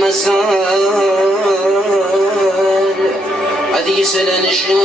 مازال هذه سلا نشان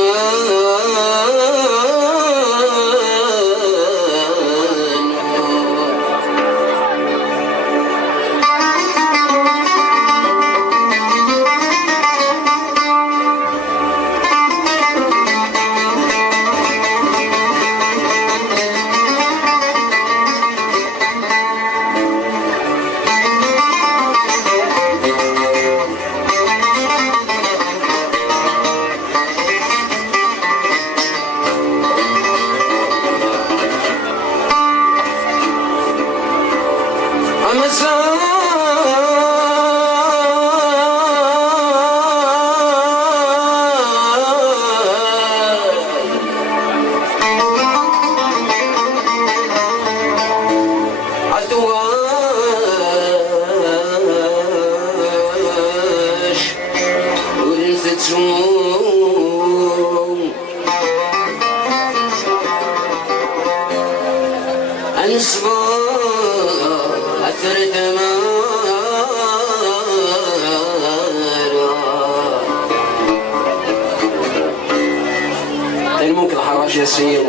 ممكن حراجسي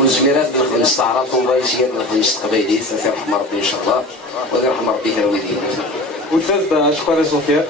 وزميرات دخل نستعرض ومبايسيات دخل نستقبيلي في رحمة ربي إن شاء الله وغير رحمة ربي كرويدين والفاز شكرا صوفيا.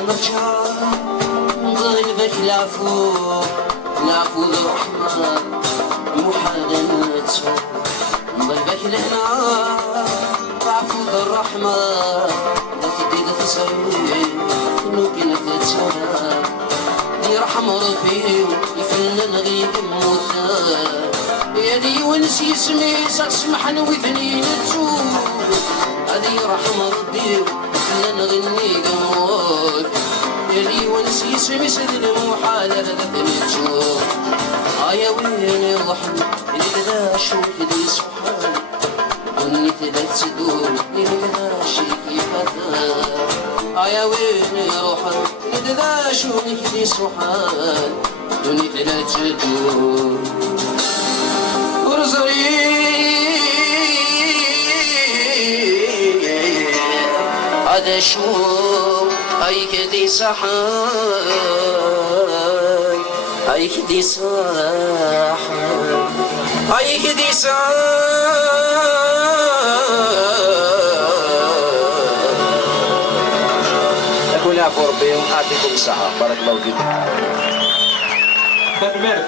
نرجع نطلبك العفو العفو بالرحمة محال نتوب نطلبك لهنا العفو بالرحمة لا تدي تصير نوبي نفتح يرحم ربي يفنن غيب موتا يا دي ونسي اسمي سمحني وذني نتوب هذه يرحم ربي يفنن غني قموت يا دي ونسي اسمي سد المحال ردت نتوب يا وين الرحم اللي كذا شوف دي سبحان وني كذا تدور اللي كذا شي كيفها يا وين روحك كذا شوني كذي سبحان دوني كذا تدور ورزقي هذا شو اي كذي سحان اي كذي سحان اي كذي سحان يكون يعفو ربي ويعطيكم الصحة. بارك الله فيكم. تكبير.